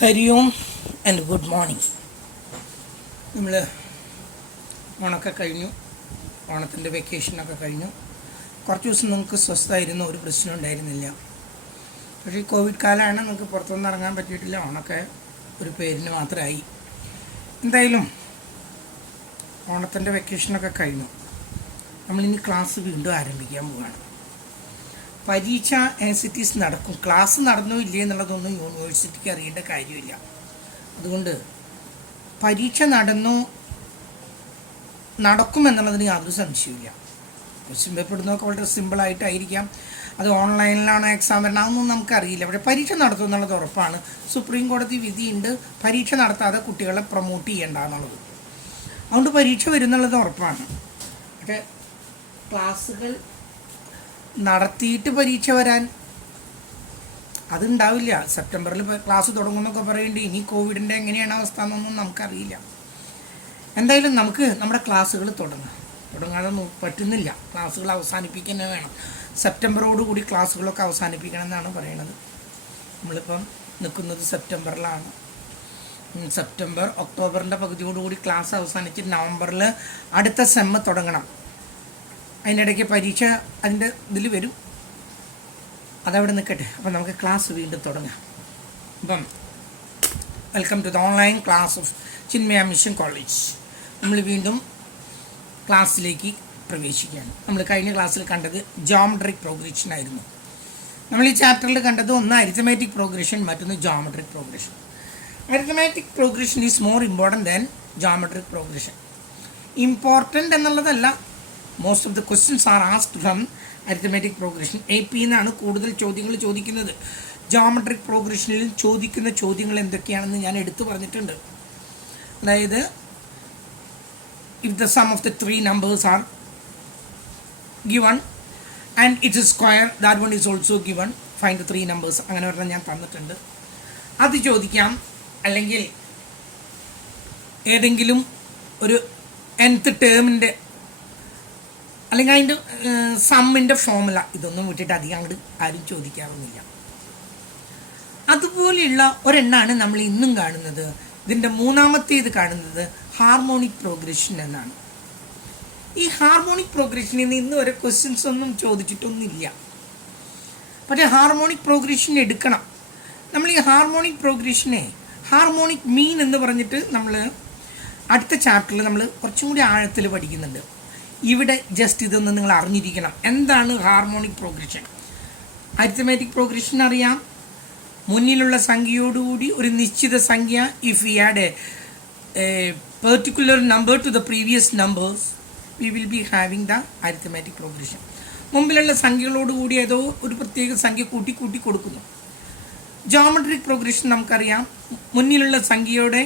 Hari ohm and good morning. നമ്മൾ ഓണമൊക്കെ കഴിഞ്ഞു, ഓണത്തിൻ്റെ വെക്കേഷനൊക്കെ കഴിഞ്ഞു. കുറച്ച് ദിവസം നമുക്ക് സ്വസ്ഥമായിരുന്നു, ഒരു പ്രശ്നം ഉണ്ടായിരുന്നില്ല. പക്ഷേ ഈ കോവിഡ് കാലമാണ്, നമുക്ക് പുറത്തൊന്നും ഇറങ്ങാൻ പറ്റിയിട്ടില്ല. ഓണമൊക്കെ ഒരു പേരിന് മാത്രമായി. എന്തായാലും ഓണത്തിൻ്റെ വെക്കേഷനൊക്കെ കഴിഞ്ഞു. നമ്മളിനി ക്ലാസ് വീണ്ടും ആരംഭിക്കാൻ പോവുകയാണ്. പരീക്ഷ ആസ് ഇറ്റ് ഈസ് നടക്കും. ക്ലാസ് നടന്നോ ഇല്ലേ എന്നുള്ളതൊന്നും യൂണിവേഴ്സിറ്റിക്ക് അറിയേണ്ട കാര്യമില്ല. അതുകൊണ്ട് പരീക്ഷ നടക്കുമെന്നുള്ളതിന് യാതൊരു സംശയമില്ല. ക്വസ്റ്റ്യൻ പേപ്പർ ഇടുന്നതൊക്കെ വളരെ സിമ്പിളായിട്ടായിരിക്കാം. അത് ഓൺലൈനിലാണോ എക്സാം വരണം അതൊന്നും നമുക്കറിയില്ല. പക്ഷേ പരീക്ഷ നടത്തും എന്നുള്ളത് ഉറപ്പാണ്. സുപ്രീം കോടതി വിധിയുണ്ട് പരീക്ഷ നടത്താതെ കുട്ടികളെ പ്രൊമോട്ട് ചെയ്യേണ്ട എന്നുള്ളത്. അതുകൊണ്ട് പരീക്ഷ വരുന്നുള്ളത് ഉറപ്പാണ്. പക്ഷേ ക്ലാസ്സുകൾ നടത്തിയിട്ട് പരീക്ഷ വരാൻ അതുണ്ടാവില്ല. സെപ്റ്റംബറിൽ ക്ലാസ് തുടങ്ങുമെന്നൊക്കെ പറയേണ്ടി, ഇനി കോവിഡിൻ്റെ എങ്ങനെയാണ് അവസ്ഥ എന്നൊന്നും നമുക്കറിയില്ല. എന്തായാലും നമുക്ക് നമ്മുടെ ക്ലാസ്സുകൾ തുടങ്ങാതെ പറ്റുന്നില്ല. ക്ലാസ്സുകൾ അവസാനിപ്പിക്കുക വേണം. സെപ്റ്റംബറോടുകൂടി ക്ലാസ്സുകളൊക്കെ അവസാനിപ്പിക്കണം എന്നാണ് പറയുന്നത്. നമ്മളിപ്പം നിൽക്കുന്നത് സെപ്റ്റംബറിലാണ്. സെപ്റ്റംബർ ഒക്ടോബറിൻ്റെ പകുതിയോടുകൂടി ക്ലാസ് അവസാനിച്ച് നവംബറിൽ അടുത്ത സെമ്മ് തുടങ്ങണം. അതിനിടയ്ക്ക് പരീക്ഷ അതിൻ്റെ ഇതിൽ വരും. അതവിടെ നിൽക്കട്ടെ. അപ്പം നമുക്ക് ക്ലാസ് വീണ്ടും തുടങ്ങാം. അപ്പം welcome to the online class of Chinmaya Mission College. നമ്മൾ വീണ്ടും ക്ലാസ്സിലേക്ക് പ്രവേശിക്കുകയാണ്. നമ്മൾ കഴിഞ്ഞ ക്ലാസ്സിൽ കണ്ടത് ജോമെട്രിക് പ്രോഗ്രഷൻ ആയിരുന്നു. നമ്മൾ ഈ ചാപ്റ്ററിൽ കണ്ടത് ഒന്ന് അരിത്തമാറ്റിക് പ്രോഗ്രഷൻ, മറ്റൊന്ന് geometric progression. Arithmetic progression is more important than geometric progression. Important എന്നുള്ളതല്ല, most of the questions are asked from arithmetic progression. AP എന്നാണ് കൂടുതൽ ചോദ്യങ്ങൾ ചോദിക്കുന്നത്. ജോമെട്രിക് പ്രോഗ്രഷനിലും ചോദിക്കുന്ന ചോദ്യങ്ങൾ എന്തൊക്കെയാണെന്ന് ഞാൻ എടുത്തു പറഞ്ഞിട്ടുണ്ട്. അതായത് if the sum of the three numbers are given and it is square, that one is also given, find the three numbers, അങ്ങനെ പറഞ്ഞാൽ ഞാൻ തന്നിട്ടുണ്ട്. അത് ചോദിക്കാം. അല്ലെങ്കിൽ ഏതെങ്കിലും ഒരു nth ടേമിൻ്റെ അല്ലെങ്കിൽ അതിൻ്റെ സമ്മിൻ്റെ ഫോമുല, ഇതൊന്നും വിട്ടിട്ട് അധികം അങ്ങോട്ട് ആരും ചോദിക്കാറൊന്നുമില്ല. അതുപോലെയുള്ള ഒരെണ്ണമാണ് നമ്മൾ ഇന്നും കാണുന്നത്. ഇതിൻ്റെ മൂന്നാമത്തേത് കാണുന്നത് ഹാർമോണിക് പ്രോഗ്രഷൻ എന്നാണ്. ഈ ഹാർമോണിക് പ്രോഗ്രഷനിൽ നിന്ന് ഇന്ന് വരെ ക്വസ്റ്റ്യൻസ് ഒന്നും ചോദിച്ചിട്ടൊന്നുമില്ല. പക്ഷേ ഹാർമോണിക് പ്രോഗ്രഷൻ എടുക്കണം. നമ്മൾ ഈ ഹാർമോണിക് പ്രോഗ്രഷനെ ഹാർമോണിക് മീൻ എന്ന് പറഞ്ഞിട്ട് നമ്മൾ അടുത്ത ചാപ്റ്ററിൽ നമ്മൾ കുറച്ചും കൂടി ആഴത്തിൽ പഠിക്കുന്നുണ്ട്. ഇവിടെ ജസ്റ്റ് ഇതൊന്ന് നിങ്ങൾ അറിഞ്ഞിരിക്കണം. എന്താണ് ഹാർമോണിക് പ്രോഗ്രഷൻ? അരിത്തമാറ്റിക് പ്രോഗ്രഷൻ അറിയാം. മുന്നിലുള്ള സംഖ്യയോടുകൂടി ഒരു നിശ്ചിത സംഖ്യ, if we add A particular number two the previous numbers we will be having the arithmetic progression. മുമ്പിലുള്ള സംഖ്യകളോടുകൂടി ഏതോ ഒരു പ്രത്യേക സംഖ്യ കൂട്ടി കൊടുക്കുന്നു. ജോമെട്രിക് പ്രോഗ്രഷൻ നമുക്കറിയാം. മുന്നിലുള്ള സംഖ്യയുടെ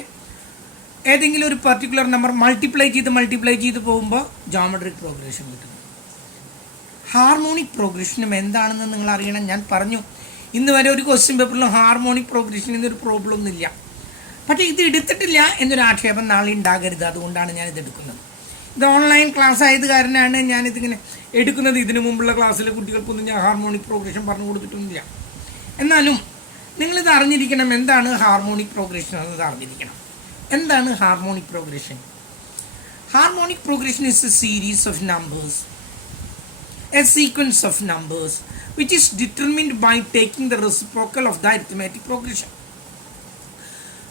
ഏതെങ്കിലും ഒരു പർട്ടിക്കുലർ നമ്പർ മൾട്ടിപ്ലൈ ചെയ്ത് പോകുമ്പോൾ ജോമെട്രിക് പ്രോഗ്രഷൻ കിട്ടുന്നു. ഹാർമോണിക് പ്രോഗ്രഷനും എന്താണെന്ന് നിങ്ങൾ അറിയണം. ഞാൻ പറഞ്ഞു, ഇന്ന് വരെ ഒരു ക്വസ്റ്റ്യൻ പേപ്പറിലും ഹാർമോണിക് പ്രോഗ്രഷൻ എന്നൊരു പ്രോബ്ലം ഒന്നുമില്ല. പക്ഷേ ഇത് എടുത്തിട്ടില്ല എന്നൊരു ആക്ഷേപം നാളെ ഉണ്ടാകരുത്. അതുകൊണ്ടാണ് ഞാനിത് എടുക്കുന്നത്. ഇത് ഓൺലൈൻ ക്ലാസ് ആയത് കാരണമാണ് ഞാനിതിങ്ങനെ എടുക്കുന്നത്. ഇതിനു മുമ്പുള്ള ക്ലാസ്സിലെ കുട്ടികൾക്കൊന്നും ഞാൻ ഹാർമോണിക് പ്രോഗ്രഷൻ പറഞ്ഞു കൊടുത്തിട്ടൊന്നുമില്ല. എന്നാലും നിങ്ങളിത് അറിഞ്ഞിരിക്കണം. എന്താണ് ഹാർമോണിക് പ്രോഗ്രഷൻ എന്നത് അറിഞ്ഞിരിക്കണം. എന്താണ് harmonic progression? Harmonic progression is a series of numbers, a sequence of numbers which is determined by taking the reciprocal of the arithmetic progression.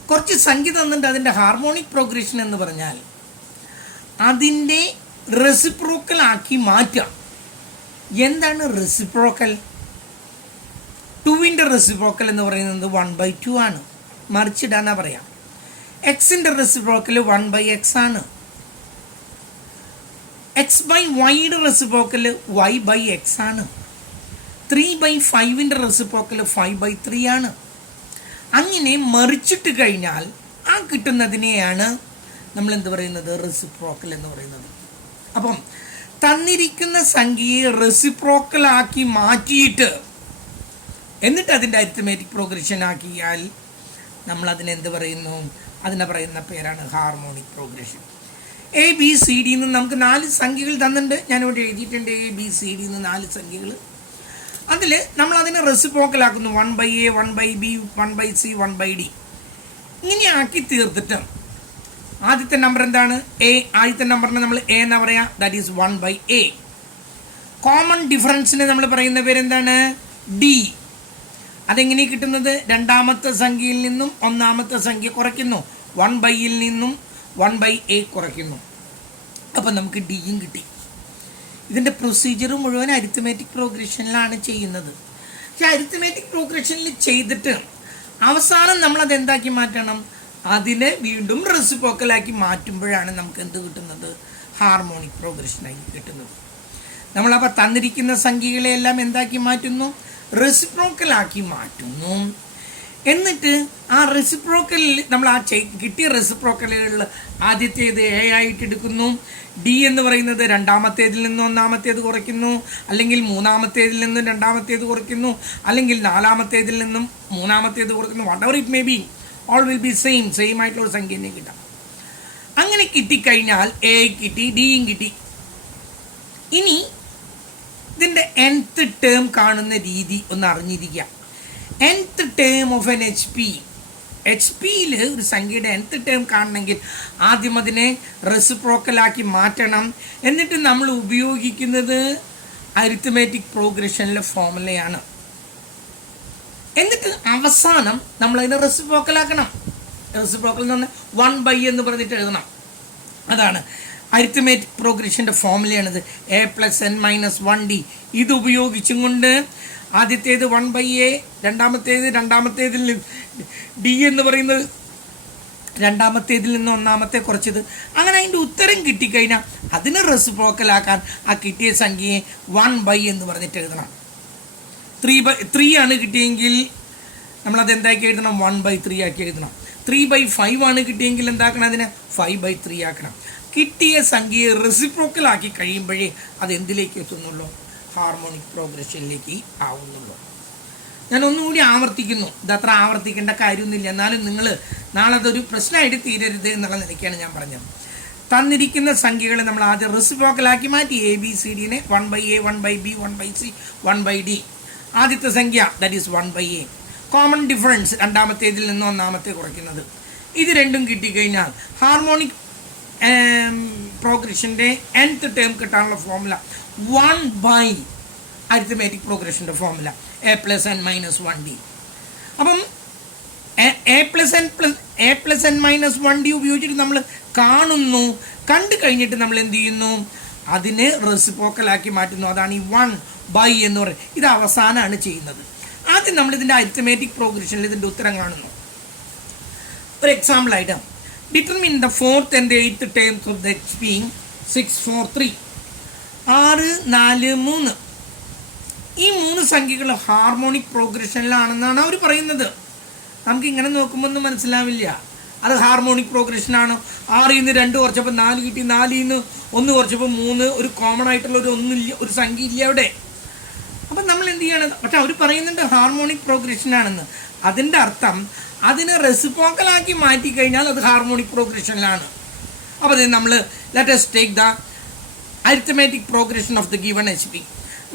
കുറച്ച് സംഖ്യ തന്നിട്ട് അതിൻ്റെ ഹാർമോണിക് പ്രോഗ്രഷൻ എന്ന് പറഞ്ഞാൽ അതിൻ്റെ റെസിപ്രോക്കൽ ആക്കി മാറ്റാം. എന്താണ് റെസിപ്രോക്കൽ? 2ൻ്റെ റെസിപ്രോക്കൽ എന്ന് പറയുന്നത് 1/2 ആണ്. മറിച്ചിടാനാ പറയാം. എക്സിൻ്റെ റെസിപ്രോക്കൽ 1/x ആണ്. x/yയുടെ റെസിപ്രോക്കൽ y/x ആണ്. 3/5ൻ്റെ റെസിപ്രോക്കൽ 5/3 ആണ്. അങ്ങനെ മറിച്ചിട്ട് കഴിഞ്ഞാൽ ആ കിട്ടുന്നതിനെയാണ് നമ്മൾ എന്ത് പറയുന്നത്? റെസിപ്രോക്കൽ എന്ന് പറയുന്നത്. അപ്പം തന്നിരിക്കുന്ന സംഖ്യയെ റെസിപ്രോക്കലാക്കി മാറ്റിയിട്ട് എന്നിട്ട് അതിൻ്റെ അരിത്തമാറ്റിക് പ്രോഗ്രഷൻ ആക്കിയാൽ നമ്മൾ അതിനെന്ത് പറയുന്നു? അതിനെ പറയുന്ന പേരാണ് ഹാർമോണിക് പ്രോഗ്രഷൻ. ABCD നിന്ന് നമുക്ക് 4 സംഖ്യകൾ തന്നിട്ടുണ്ട്. ഞാനിവിടെ എഴുതിയിട്ടുണ്ട് ABCD നിന്ന് 4 സംഖ്യകൾ. അതിൽ നമ്മൾ അതിനെ റെസിപ്രോക്കലാക്കുന്നു. 1/A, 1/B, 1/C, 1/D. ഇങ്ങനെ ആക്കി തീർത്തിട്ട് ആദ്യത്തെ നമ്പർ എന്താണ്? എ. ആദ്യത്തെ നമ്പറിനെ നമ്മൾ എ എന്നാ പറയാ, ദാറ്റ് ഈസ് 1/a. കോമൺ ഡിഫറൻസിന് നമ്മൾ പറയുന്ന പേരെന്താണ്? ഡി. അതെങ്ങനെ കിട്ടുന്നത്? രണ്ടാമത്തെ സംഖ്യയിൽ നിന്നും ഒന്നാമത്തെ സംഖ്യ കുറയ്ക്കുന്നു, 1/യിൽ നിന്നും 1/a കുറയ്ക്കുന്നു. അപ്പം നമുക്ക് ഡിയും കിട്ടി. ഇതിൻ്റെ പ്രൊസീജിയർ മുഴുവൻ അരിത്തമാറ്റിക് പ്രോഗ്രഷനിലാണ് ചെയ്യുന്നത്. പക്ഷെ അരിത്തമാറ്റിക് പ്രോഗ്രഷനിൽ ചെയ്തിട്ട് അവസാനം നമ്മളത് എന്താക്കി മാറ്റണം? അതിനെ വീണ്ടും റെസിപ്രോക്കലാക്കി മാറ്റുമ്പോഴാണ് നമുക്ക് എന്ത് കിട്ടുന്നത്? ഹാർമോണിക് പ്രോഗ്രഷനായി കിട്ടുന്നത്. നമ്മളപ്പോൾ തന്നിരിക്കുന്ന സംഖ്യകളെയെല്ലാം എന്താക്കി മാറ്റുന്നു? റെസിപ്രോക്കലാക്കി മാറ്റുന്നു. എന്നിട്ട് ആ റെസിപ്രോക്കലിൽ നമ്മൾ ആ കിട്ടിയ റെസിപ്രോക്കലുകളിൽ ആദ്യത്തേത് എ ആയിട്ട് എടുക്കുന്നു, ഡി എന്ന് പറയുന്നത് രണ്ടാമത്തേതിൽ നിന്ന് ഒന്നാമത്തേത് കുറയ്ക്കുന്നു, അല്ലെങ്കിൽ മൂന്നാമത്തേതിൽ നിന്നും രണ്ടാമത്തേത് കുറയ്ക്കുന്നു, അല്ലെങ്കിൽ നാലാമത്തേതിൽ നിന്നും മൂന്നാമത്തേത് കുറയ്ക്കുന്നു. What ever it may be, all will be same ആയിട്ടുള്ള ഒരു സംഖ്യ തന്നെ കിട്ടാം. അങ്ങനെ കിട്ടിക്കഴിഞ്ഞാൽ എ കിട്ടി, ഡിയും കിട്ടി. ഇനി ഇതിൻ്റെ nth ടേം കാണുന്ന രീതി ഒന്ന് അറിഞ്ഞിരിക്കുക. nth term of N H പിയിൽ ഒരു സംഖ്യയുടെ nth ടേം കാണണമെങ്കിൽ ആദ്യം അതിനെ റെസിപ്രോക്കലാക്കി മാറ്റണം. എന്നിട്ട് നമ്മൾ ഉപയോഗിക്കുന്നത് അരിത്തമാറ്റിക് പ്രോഗ്രഷനിലെ ഫോർമുലയാണ്. എന്നിട്ട് അവസാനം നമ്മളതിനെ റെസിപ്രോക്കലാക്കണം. റെസിപ്രോക്കൽ എന്ന് പറഞ്ഞാൽ 1/, എന്ന് പറഞ്ഞിട്ട് എഴുതണം. അതാണ് അരിത്തമാറ്റിക് പ്രോഗ്രഷൻ്റെ ഫോർമുലയാണിത്. a+n-1d. ഇത് ഉപയോഗിച്ചും കൊണ്ട് ആദ്യത്തേത് 1/a, രണ്ടാമത്തേതിൽ ഡി എന്ന് പറയുന്നത് രണ്ടാമത്തേതിൽ നിന്ന് ഒന്നാമത്തെ കുറച്ചത്. അങ്ങനെ അതിൻ്റെ ഉത്തരം കിട്ടിക്കഴിഞ്ഞാൽ അതിനെ റെസിപ്രോക്കലാക്കാൻ ആ കിട്ടിയ സംഖ്യയെ 1/, എന്ന് പറഞ്ഞിട്ട് എഴുതണം. 3 ആണ് കിട്ടിയെങ്കിൽ നമ്മളത് എന്താക്കി എഴുതണം? 1/3 ആക്കി എഴുതണം. 3/5 ആണ് കിട്ടിയെങ്കിൽ എന്താക്കണം? അതിനെ 5/3 ആക്കണം. കിട്ടിയ സംഖ്യയെ റെസിപ്രോക്കലാക്കി കഴിയുമ്പോഴേ അത് എന്തിലേക്ക് എത്തുന്നുള്ളൂ? ഹാർമോണിക് പ്രോഗ്രഷനിലേക്ക് ആവുന്നുള്ളൂ. ഞാൻ ഒന്നുകൂടി ആവർത്തിക്കുന്നു, ഇതത്ര ആവർത്തിക്കേണ്ട കാര്യമൊന്നുമില്ല. എന്നാലും നിങ്ങൾ നാളെ അതൊരു പ്രശ്നമായിട്ട് തീരരുത് എന്നുള്ള നിലയ്ക്കാണ് ഞാൻ പറഞ്ഞത്. തന്നിരിക്കുന്ന സംഖ്യകളെ നമ്മൾ ആദ്യം റെസിപ്രോക്കലാക്കി മാറ്റി. ABCDനെ 1/a, 1/b, 1/c, 1/d. ആദ്യത്തെ സംഖ്യ that is 1/a. Common difference രണ്ടാമത്തേതിൽ നിന്ന് ഒന്നാമത്തെ കുറയ്ക്കുന്നത്. ഇത് രണ്ടും കിട്ടിക്കഴിഞ്ഞാൽ ഹാർമോണിക് പ്രോഗ്രഷൻ്റെ nth ടേം കിട്ടാനുള്ള ഫോർമുല 1/, അരിത്തമാറ്റിക് പ്രോഗ്രഷൻ്റെ ഫോർമുല a+n-1d. അപ്പം a+n-1d ഉപയോഗിച്ചിട്ട് നമ്മൾ കാണുന്നു. കണ്ടു കഴിഞ്ഞിട്ട് നമ്മൾ എന്ത് ചെയ്യുന്നു? അതിനെ റെസിപ്രോക്കലാക്കി മാറ്റുന്നു. അതാണ് ഈ 1/, എന്ന് പറയുന്നത്. ഇത് അവസാനമാണ് ചെയ്യുന്നത്. ആദ്യം നമ്മൾ ഇതിൻ്റെ അരിത്തമാറ്റിക് പ്രോഗ്രഷനിൽ ഇതിൻ്റെ ഉത്തരം കാണുന്നു. ഒരു എക്സാമ്പിളായിട്ട് determine the 4th and 8th terms of the HP 6, 4, 3. 6, 4, 3. ഈ 3 സംഖ്യകൾ ഹാർമോണിക് പ്രോഗ്രഷനിലാണെന്നാണ് അവർ പറയുന്നത്. നമുക്ക് ഇങ്ങനെ നോക്കുമ്പോൾ ഒന്നും മനസ്സിലാവില്ല അത് ഹാർമോണിക് പ്രോഗ്രഷനാണ്. 6ൽ നിന്ന് 2 കുറച്ചപ്പോൾ 4 കിട്ടി, 4ൽ നിന്ന് 1 കുറച്ചപ്പോൾ 3. ഒരു കോമൺ ആയിട്ടുള്ള ഒരു സംഖ്യ ഇല്ല അവിടെ. അപ്പം നമ്മൾ എന്ത് ചെയ്യണം? പക്ഷെ അവർ പറയുന്നുണ്ട് ഹാർമോണിക് പ്രോഗ്രഷനാണെന്ന്. അതിൻ്റെ അർത്ഥം അതിനെ റെസിപ്രോക്കലാക്കി മാറ്റിക്കഴിഞ്ഞാൽ അത് ഹാർമോണിക് പ്രോഗ്രഷനിലാണ്. അപ്പോൾ അത് നമ്മൾ let us take the arithmetic progression of the given HP.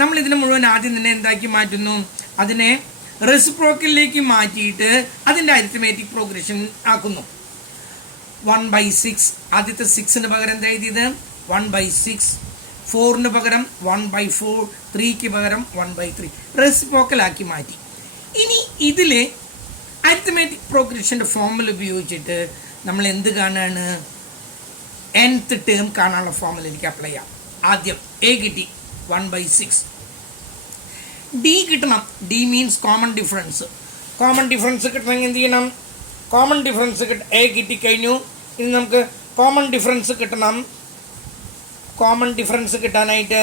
നമ്മൾ ഇതിനെ മുഴുവൻ ആദ്യം തന്നെ എന്താക്കി മാറ്റുന്നു? അതിനെ റെസിപ്രോക്കലിലേക്ക് മാറ്റിയിട്ട് അതിൻ്റെ അരിത്തമാറ്റിക് പ്രോഗ്രഷൻ ആക്കുന്നു. 1/6. ആദ്യത്തെ 6ന് പകരം എന്താ എഴുതിയത്? 1/6. 4ന് പകരം 1/4. 3ക്ക് പകരം 1/3. റെസിപ്രോക്കലാക്കി മാറ്റി. ഇനി ഇതിലെ അരിത്തമാറ്റിക് പ്രോഗ്രഷൻ്റെ ഫോർമുല ഉപയോഗിച്ചിട്ട് നമ്മൾ എന്ത് കാണാണ്? nth ടേം കാണാനുള്ള ഫോർമുലയിലേക്ക് അപ്ലൈ ചെയ്യാം. ആദ്യം എ കിട്ടി 1/6. ഡി കിട്ടണം. D means common difference. Common difference കിട്ടണമെങ്കിൽ എന്ത് ചെയ്യണം? കോമൺ ഡിഫറൻസ് എ കിട്ടിക്കഴിഞ്ഞു. ഇനി നമുക്ക് കോമൺ ഡിഫറൻസ് കിട്ടണം. കോമൺ ഡിഫറൻസ് കിട്ടാനായിട്ട്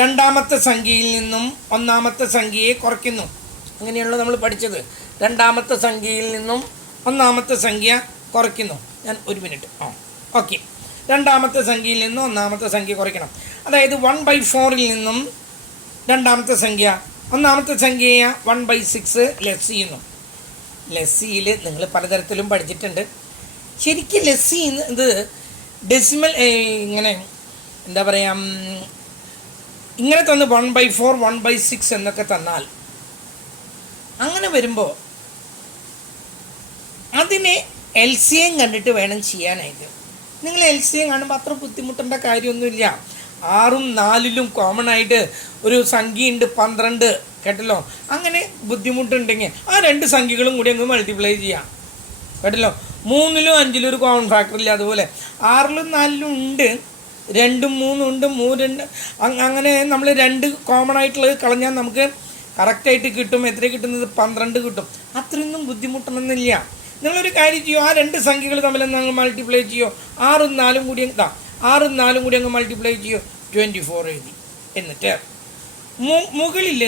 രണ്ടാമത്തെ സംഖ്യയിൽ നിന്നും ഒന്നാമത്തെ സംഖ്യയെ കുറയ്ക്കുന്നു. അങ്ങനെയാണല്ലോ നമ്മൾ പഠിച്ചത്. രണ്ടാമത്തെ സംഖ്യയിൽ നിന്നും ഒന്നാമത്തെ സംഖ്യ കുറയ്ക്കുന്നു. ഞാൻ ഒരു മിനിറ്റ്. ഓക്കെ. രണ്ടാമത്തെ സംഖ്യയിൽ നിന്നും ഒന്നാമത്തെ സംഖ്യ കുറയ്ക്കണം. അതായത് 1/4ൽ നിന്നും രണ്ടാമത്തെ സംഖ്യ ഒന്നാമത്തെ സംഖ്യയെ 1/6 ലെസ് ചെയ്യുന്നു. ലെസ്സിയിൽ നിങ്ങൾ പലതരത്തിലും പഠിച്ചിട്ടുണ്ട്. ശരിക്കും ലെസ്സി ഇത് ഡെസിമൽ ഇങ്ങനെ എന്താ പറയുക, ഇങ്ങനെ തന്ന് 1/4, 1/6 എന്നൊക്കെ തന്നാൽ അങ്ങനെ വരുമ്പോൾ അതിനെ എൽ സി എം കണ്ടിട്ട് വേണം ചെയ്യാനായിട്ട്. നിങ്ങൾ എൽ സി എം കാണുമ്പോൾ അത്ര ബുദ്ധിമുട്ടേണ്ട കാര്യമൊന്നുമില്ല. 6ഉം 4ലും കോമൺ ആയിട്ട് ഒരു സംഖ്യയുണ്ട് 12, കേട്ടല്ലോ. അങ്ങനെ ബുദ്ധിമുട്ടുണ്ടെങ്കിൽ ആ 2 സംഖ്യകളും കൂടി അങ്ങ് മൾട്ടിപ്ലൈ ചെയ്യാം, കേട്ടല്ലോ. 3ലും 5ലും ഒരു കോമൺ ഫാക്ടർ ഇല്ല. അതുപോലെ 6ലും 4ലും ഉണ്ട്, 2ഉം 3ഉം ഉണ്ട്, 2 അങ്ങനെ നമ്മൾ 2 കോമൺ ആയിട്ടുള്ളത് കളഞ്ഞാൽ നമുക്ക് കറക്റ്റായിട്ട് കിട്ടും. എത്ര കിട്ടുന്നത്? 12 കിട്ടും. അത്രയൊന്നും ബുദ്ധിമുട്ടണമെന്നില്ല. നിങ്ങളൊരു കാര്യം ചെയ്യോ, ആ 2 സംഖ്യകൾ തമ്മിൽ അങ്ങ് മൾട്ടിപ്ലൈ ചെയ്യോ. 6ഉം 4ഉം കൂടി 6ഉം 4ഉം കൂടി അങ്ങ് മൾട്ടിപ്ലൈ ചെയ്യോ, 24 എഴുതി. എന്നിട്ട് മുകളിൽ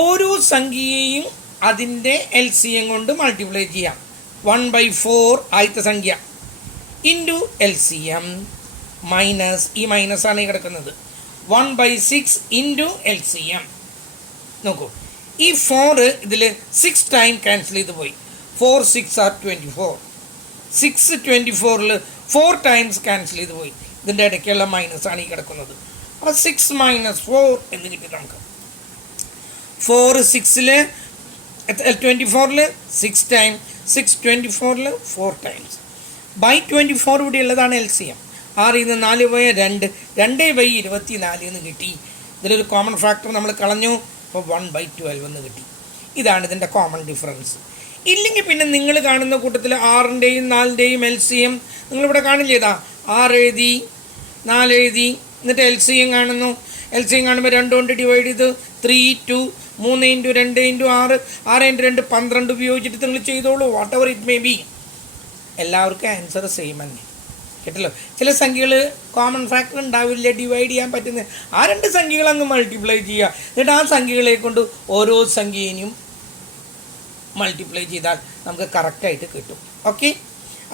ഓരോ സംഖ്യയെയും അതിൻ്റെ എൽ സി എം കൊണ്ട് മൾട്ടിപ്ലൈ ചെയ്യാം. 1/4 ആദ്യത്തെ സംഖ്യ into L C M minus, ഈ മൈനസാണ് ഈ കിടക്കുന്നത്, 1/6 ഇൻറ്റു എൽ സി എം. നോക്കൂ, ഈ 4 ഇതിൽ 6 ടൈം ക്യാൻസൽ ചെയ്ത് പോയി. 4 6 are 24. 6 24ൽ 4 ടൈംസ് ക്യാൻസൽ ചെയ്ത് പോയി. ഇതിൻ്റെ ഇടയ്ക്കുള്ള മൈനസാണ് ഈ കിടക്കുന്നത്. അപ്പോൾ 6 - 4 എന്ന് കിട്ടി നമുക്ക്. 4 6ൽ 24ൽ 6 ടൈം, 6 24ൽ 4 ടൈംസ്. ബൈ 24 ഇവിടെ ഉള്ളതാണ് എൽ സി എം. 6ൽ നിന്ന് 4 പോയ 2, 2/24 എന്ന് കിട്ടി. ഇതിലൊരു കോമൺ ഫാക്ടർ നമ്മൾ കളഞ്ഞു, അപ്പോൾ 1/12 എന്ന് കിട്ടി. ഇതാണ് ഇതിൻ്റെ കോമൺ ഡിഫറൻസ്. ഇല്ലെങ്കിൽ പിന്നെ നിങ്ങൾ കാണുന്ന കൂട്ടത്തിൽ 6ൻ്റെയും 4ൻ്റെയും എൽ സി എം നിങ്ങളിവിടെ കാണില്ലേ, 6 എഴുതി 4 എഴുതി, എന്നിട്ട് എൽ സി എം കാണുന്നു. എൽ സി എം കാണുമ്പോൾ 2 കൊണ്ട് ഡിവൈഡ് ചെയ്ത് 3 2 3 × 2 × 6 6 × 2 12 ഉപയോഗിച്ചിട്ട് നിങ്ങൾ ചെയ്തോളൂ. What ever it may be, എല്ലാവർക്കും ആൻസർ സെയിം തന്നെ, കേട്ടല്ലോ. ചില സംഖ്യകൾ കോമൺ ഫാക്ടർ ഉണ്ടാവില്ല, ഡിവൈഡ് ചെയ്യാൻ പറ്റുന്നത്. ആ 2 സംഖ്യകൾ അങ്ങ് മൾട്ടിപ്ലൈ ചെയ്യുക. എന്നിട്ട് ആ സംഖ്യകളെ കൊണ്ട് ഓരോ സംഖ്യയും മൾട്ടിപ്ലൈ ചെയ്താൽ നമുക്ക് കറക്റ്റായിട്ട് കിട്ടും. ഓക്കെ,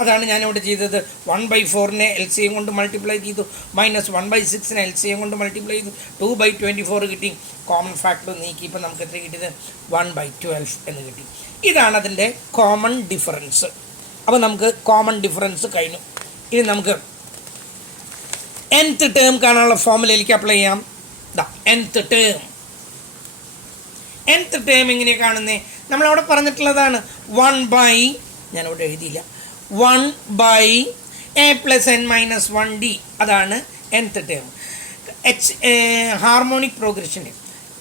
അതാണ് ഞാനിവിടെ ചെയ്തത്. 1/4നെ എൽ സി എം കൊണ്ട് മൾട്ടിപ്ലൈ ചെയ്തു, മൈനസ് 1/6നെ എൽ സി എം കൊണ്ട് മൾട്ടിപ്ലൈ ചെയ്തു, 2/24 കിട്ടി. കോമൺ ഫാക്ടർ നീക്കി ഇപ്പോൾ നമുക്ക് എത്ര കിട്ടിയത്? 1/12 എന്ന് കിട്ടി. ഇതാണ് അതിൻ്റെ കോമൺ ഡിഫറൻസ്. അപ്പോൾ നമുക്ക് കോമൺ ഡിഫറൻസ് കഴിഞ്ഞു. ഇനി നമുക്ക് nth ടേം കാണാനുള്ള ഫോർമുലയിലേക്ക് അപ്ലൈ ചെയ്യാം. nth term. nth ടേം എങ്ങനെയാണ് കാണുന്നത്? നമ്മളവിടെ പറഞ്ഞിട്ടുള്ളതാണ് 1/, ഞാനിവിടെ എഴുതിയില്ല, 1/a + n - 1d. അതാണ് nth ടേം. ഹാർമോണിക് പ്രോഗ്രഷന്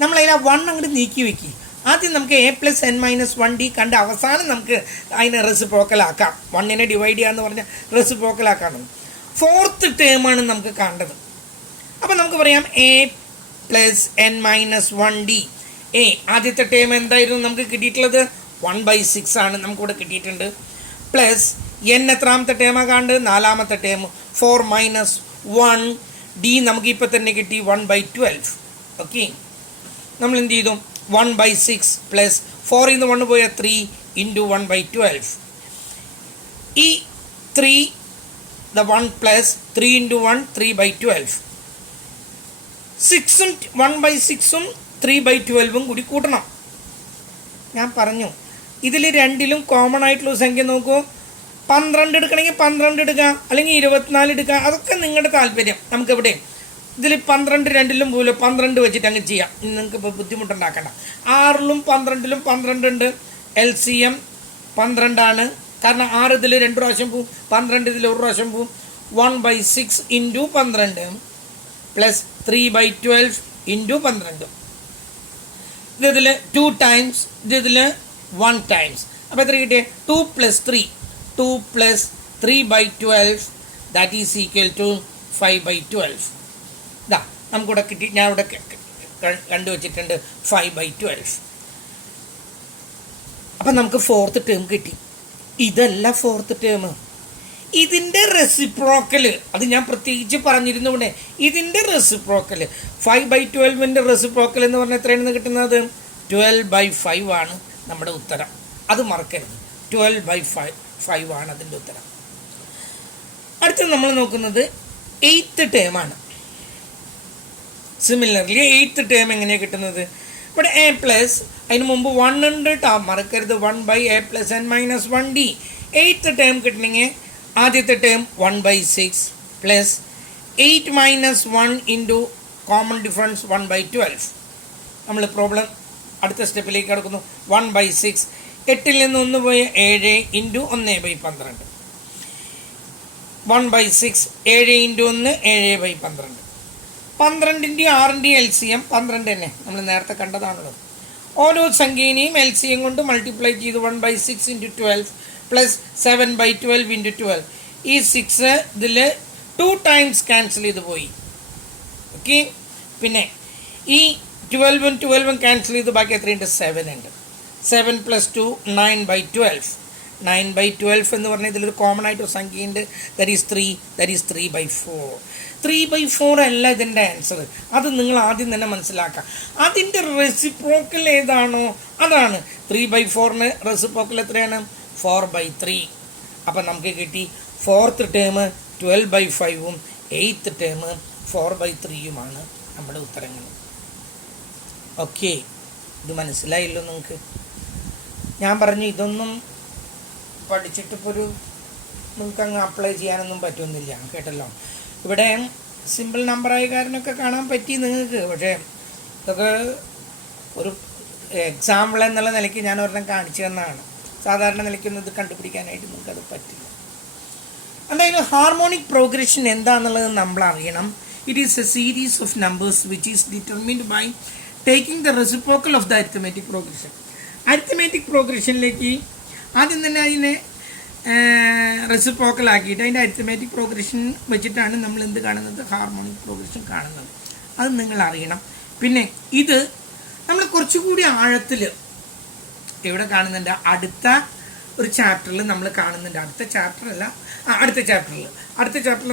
നമ്മളതിൽ ആ 1 അങ്ങോട്ട് നീക്കി വയ്ക്കുക. ആദ്യം നമുക്ക് a + n - 1d കണ്ട് അവസാനം നമുക്ക് അതിനെ റെസിപ്രോക്കലാക്കാം. 1നെ ഡിവൈഡ് ചെയ്യാന്ന് പറഞ്ഞാൽ റെസിപ്രോക്കലാക്കാണ്. 4th ടേമാണ് നമുക്ക് കാണേണ്ടത്. അപ്പം നമുക്ക് പറയാം a + n - 1d. ആദ്യത്തെ ടേം എന്തായിരുന്നു നമുക്ക് കിട്ടിയിട്ടുള്ളത്? 1/6 ആണ് നമുക്കിവിടെ കിട്ടിയിട്ടുണ്ട്. പ്ലസ് n എത്രാമത്തെ ടേമാണ് കാണേണ്ടത്? 4ാമത്തെ ടേം. 4 - 1d നമുക്കിപ്പോൾ തന്നെ കിട്ടി 1/12. ഓക്കെ, നമ്മൾ എന്ത് ചെയ്തു? 1/6 പ്ലസ് 4ൽ നിന്ന് 1 പോയ 3 ഇൻറ്റു 1/12. ഈ 3 1 പ്ലസ് 3 ഇൻറ്റു 1 3/12. 6ഉം 1/6ഉം 3/12ഉം കൂടി കൂട്ടണം. ഞാൻ പറഞ്ഞു ഇതിൽ രണ്ടിലും കോമൺ ആയിട്ടുള്ള സംഖ്യ നോക്കൂ. 12 എടുക്കണമെങ്കിൽ 12 എടുക്കുക, അല്ലെങ്കിൽ 24 എടുക്കുക, അതൊക്കെ നിങ്ങളുടെ താല്പര്യം. നമുക്കിവിടെ ഇതിൽ 12 രണ്ടിലും പോലും 12 വെച്ചിട്ട് അങ്ങ് ചെയ്യാം. നിങ്ങൾക്ക് ഇപ്പോൾ ബുദ്ധിമുട്ടുണ്ടാക്കണ്ട. 6ലും 12ലും 12 ഉണ്ട്. എൽ സി എം 12 ആണ്. കാരണം 6 ഇതിൽ 2 പ്രാവശ്യം പോവും, 12 ഇതിൽ 1 പ്രാവശ്യം പോവും. 1/6 ഇൻറ്റു 12 പ്ലസ് 3/12 ഇൻറ്റു 12. ഇതിൽ 2 ടൈംസ്, ഇതിൽ 1 ടൈംസ്. അപ്പോൾ എത്ര കിട്ടിയേ? 2 + 3, 2 + 3/12 ദാറ്റ് ഈസ് ഈക്വൽ ടു 5/12. ഇതാ നമുക്കിവിടെ കിട്ടി. ഞാൻ ഇവിടെ കണ്ടുവച്ചിട്ടുണ്ട് 5/12. അപ്പം നമുക്ക് 4th ടേം കിട്ടി. ഇതല്ല 4th ടേം, ഇതിൻ്റെ റെസിപ്രോക്കൽ. അത് ഞാൻ പ്രത്യേകിച്ച് പറഞ്ഞിരുന്നു ഇവിടെ. ഇതിൻ്റെ റെസിപ്രോക്കൽ 5/12ൻ്റെ റെസിപ്രോക്കൽ എന്ന് പറഞ്ഞാൽ എത്രയാണെന്ന് കിട്ടുന്നത്? 12/5 ആണ് നമ്മുടെ ഉത്തരം. അത് മറക്കരുത്. 12/5 ആണ് അതിൻ്റെ ഉത്തരം. അടുത്തത് നമ്മൾ നോക്കുന്നത് 8th ടേമാണ്. സിമിലർലി 8th ടേം എങ്ങനെയാണ് കിട്ടുന്നത്? ഇവിടെ a പ്ലസ്, അതിന് മുമ്പ് 1 ഉണ്ട് കേട്ടോ, മറക്കരുത്. 1/a + n - 1d. 8th term കിട്ടണമെങ്കിൽ ആദ്യത്തെ term 1/6 plus 8 - 1 into common difference 1/12. നമ്മൾ പ്രോബ്ലം അടുത്ത സ്റ്റെപ്പിലേക്ക് കിടക്കുന്നു. 1/6 8ൽ നിന്ന് 1 പോയ 7 ഇൻറ്റു 1/12. 1/6 7 ഇൻറ്റു 1 7/12. 12ൻ്റെയും 6ൻ്റെയും LCM 12 തന്നെ, നമ്മൾ നേരത്തെ കണ്ടതാണല്ലോ. ഓരോ സംഖ്യനെയും LCM കൊണ്ട് മൾട്ടിപ്ലൈ ചെയ്ത് 1/6 ഇൻറ്റു 12 പ്ലസ് 7/12 ഇൻറ്റു 12. ഈ 6 ഇതിൽ 2 ടൈംസ് ക്യാൻസൽ ചെയ്ത് പോയി. ഓക്കെ, പിന്നെ ഈ 12ഉം 12ഉം ക്യാൻസൽ ചെയ്ത് ബാക്കി എത്രയുണ്ട്? 7 ഉണ്ട്. 7 + 2 9/12. 9/12 എന്ന് പറഞ്ഞാൽ ഇതിലൊരു കോമൺ ആയിട്ടൊരു സംഖ്യയുണ്ട്, ദാറ്റ് ഈസ് 3, ദാറ്റ് ഈസ് 3/4. 3/4 അല്ല ഇതിൻ്റെ ആൻസർ. അത് നിങ്ങൾ ആദ്യം തന്നെ മനസ്സിലാക്കുക. അതിൻ്റെ റെസിപ്രോക്കൽ ഏതാണോ അതാണ്. 3/4ന് റെസിപ്രോക്കൽ എത്രയാണ്? 4/3. അപ്പം നമുക്ക് കിട്ടി 4th ടേം 12/5ഉം 8th ടേം 4/3യുമാണ് നമ്മുടെ ഉത്തരങ്ങൾ. ഓക്കെ, ഇത് മനസ്സിലായല്ലോ നിങ്ങൾക്ക്? ഞാൻ പറഞ്ഞു ഇതൊന്നും പഠിച്ചിട്ടിപ്പോൾ നിങ്ങൾക്ക് അങ്ങ് അപ്ലൈ ചെയ്യാനൊന്നും പറ്റുന്നില്ല, കേട്ടല്ലോ. ഇവിടെ സിമ്പിൾ നമ്പറായ കാരനൊക്കെ കാണാൻ പറ്റി നിങ്ങൾക്ക്. പക്ഷേ ഇതൊക്കെ ഒരു എക്സാമ്പിൾ എന്നുള്ള നിലയ്ക്ക് ഞാൻ ഒരെണ്ണം കാണിച്ചു തന്നതാണ്. സാധാരണ നിലയ്ക്കൊന്നും ഇത് കണ്ടുപിടിക്കാനായിട്ട് നിങ്ങൾക്കത് പറ്റില്ല. എന്തായാലും ഹാർമോണിക് പ്രോഗ്രഷൻ എന്താണെന്നുള്ളത് നമ്മൾ അറിയണം. It is a series of numbers which is determined by taking the reciprocal of the arithmetic progression. Arithmetic പ്രോഗ്രഷനിലേക്ക് ആദ്യം തന്നെ അതിനെ റെസിപ്രോക്കൽ ആക്കിയിട്ട് അതിൻ്റെ അരിത്തമാറ്റിക് പ്രോഗ്രഷൻ വെച്ചിട്ടാണ് നമ്മൾ എന്ത് കാണുന്നത്? ഹാർമോണിക് പ്രോഗ്രഷൻ കാണുന്നത്. അത് നിങ്ങൾ അറിയണം. പിന്നെ ഇത് നമ്മൾ കുറച്ചുകൂടി ആഴത്തിൽ ഇവിടെ കാണുന്നുണ്ട്. അടുത്ത ഒരു ചാപ്റ്ററിൽ നമ്മൾ കാണുന്നുണ്ട്. അടുത്ത ചാപ്റ്ററിൽ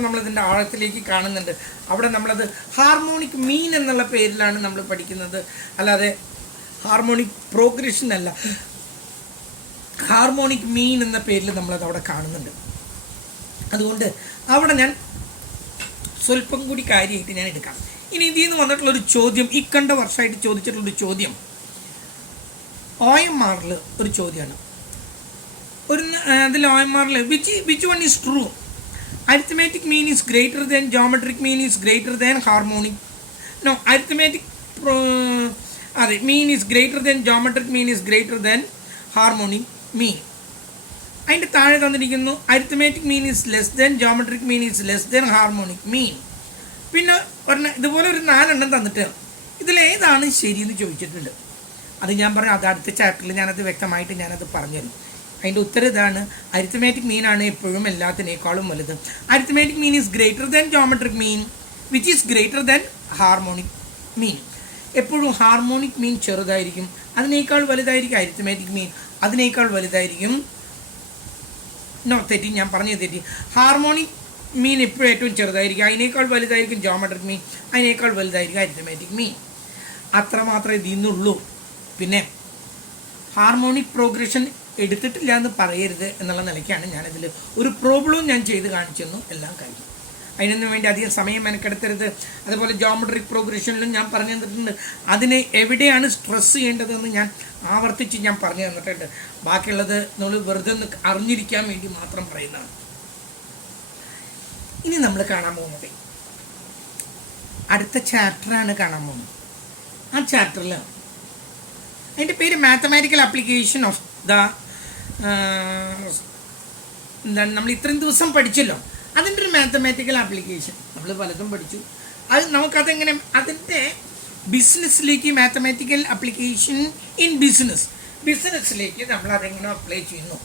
നമ്മളിതിൻ്റെ ആഴത്തിലേക്ക് കാണുന്നുണ്ട്. അവിടെ നമ്മളത് ഹാർമോണിക് മീൻ എന്നുള്ള പേരിലാണ് നമ്മൾ പഠിക്കുന്നത്, അല്ലാതെ ഹാർമോണിക് പ്രോഗ്രഷൻ അല്ല. ഹാർമോണിക് മീൻ എന്ന പേരിൽ നമ്മളത് അവിടെ കാണുന്നുണ്ട്. അതുകൊണ്ട് അവിടെ ഞാൻ സ്വല്പം കൂടി കാര്യമായിട്ട് ഞാൻ എടുക്കാം. ഇനി ഇതിൽ നിന്ന് വന്നിട്ടുള്ളൊരു ചോദ്യം, ഈ കണ്ട വർഷമായിട്ട് ചോദിച്ചിട്ടുള്ളൊരു ചോദ്യം OMR ഒരു ചോദ്യമാണ്. അതിൽ OMR which one is true? Arithmetic mean is greater than geometric mean is greater than harmonic. No, arithmetic mean is greater than geometric mean is greater than harmonic mean. അതിൻ്റെ താഴെ തന്നിരിക്കുന്നു arithmetic mean is less than geometric mean is less than harmonic mean. പിന്നെ ഇതുപോലെ ഒരു 4 എണ്ണം തന്നിട്ട് ഇതിലേതാണ് ശരിയെന്ന് ചോദിച്ചിട്ടുണ്ട്. അത് ഞാൻ പറഞ്ഞു, അത് അടുത്ത ചാപ്റ്ററിൽ ഞാനത് വ്യക്തമായിട്ട് ഞാനത് പറഞ്ഞുതരും. അതിൻ്റെ ഉത്തരം ഇതാണ്: അരിത്തമാറ്റിക് മീൻ ആണ് എപ്പോഴും എല്ലാത്തിനേക്കാളും വലുത്. Arithmetic mean is greater than geometric mean which is greater than harmonic മീൻ. എപ്പോഴും ഹാർമോണിക് മീൻ ചെറുതായിരിക്കും, അതിനേക്കാൾ വലുതായിരിക്കും അരിത്തമാറ്റിക് മീൻ, അതിനേക്കാൾ വലുതായിരിക്കും ഞാൻ പറഞ്ഞത് തെറ്റി. ഹാർമോണിക് മീൻ എപ്പോഴും ഏറ്റവും ചെറുതായിരിക്കും, അതിനേക്കാൾ വലുതായിരിക്കും ജോമെട്രിക് മീൻ, അതിനേക്കാൾ വലുതായിരിക്കും അരിത്തമാറ്റിക് മീൻ. അത്രമാത്രമേ ഇതിന്നുള്ളൂ. പിന്നെ ഹാർമോണിക് പ്രോഗ്രഷൻ എടുത്തിട്ടില്ല എന്ന് പറയരുത് എന്നുള്ള നിലയ്ക്കാണ് ഞാനിതിൽ ഒരു പ്രോബ്ലവും ഞാൻ ചെയ്ത് കാണിച്ചു തന്നു. എല്ലാം കഴിഞ്ഞു. അതിനൊന്നും വേണ്ടി അധികം സമയം മെനക്കെടുത്തരുത്. അതുപോലെ ജോമെട്രിക് പ്രോഗ്രഷനിലും ഞാൻ പറഞ്ഞു തന്നിട്ടുണ്ട്. അതിന് എവിടെയാണ് സ്ട്രെസ് ചെയ്യേണ്ടതെന്ന് ഞാൻ ആവർത്തിച്ച് ഞാൻ പറഞ്ഞു തന്നിട്ടുണ്ട്. ബാക്കിയുള്ളത് നമ്മൾ വെറുതെ ഒന്ന് അറിഞ്ഞിരിക്കാൻ വേണ്ടി മാത്രം പറയുന്നതാണ്. ഇനി നമ്മൾ കാണാൻ പോകുന്നത് അടുത്ത ചാപ്റ്ററാണ് കാണാൻ പോകുന്നത്. ആ ചാപ്റ്ററിൽ അതിൻ്റെ പേര് മാത്തമാറ്റിക്കൽ ആപ്ലിക്കേഷൻ ഓഫ് ദ എന്താണ് നമ്മൾ ഇത്രയും ദിവസം പഠിച്ചല്ലോ, അതിൻ്റെ ഒരു മാത്തമാറ്റിക്കൽ ആപ്ലിക്കേഷൻ. നമ്മൾ പലതും പഠിച്ചു. അത് നമുക്കതെങ്ങനെ അതിൻ്റെ ബിസിനസ്സിലേക്ക് മാത്തമാറ്റിക്കൽ ആപ്ലിക്കേഷൻ ഇൻ ബിസിനസ്സിലേക്ക് നമ്മൾ അതെങ്ങനെ അപ്ലൈ ചെയ്യുന്നു.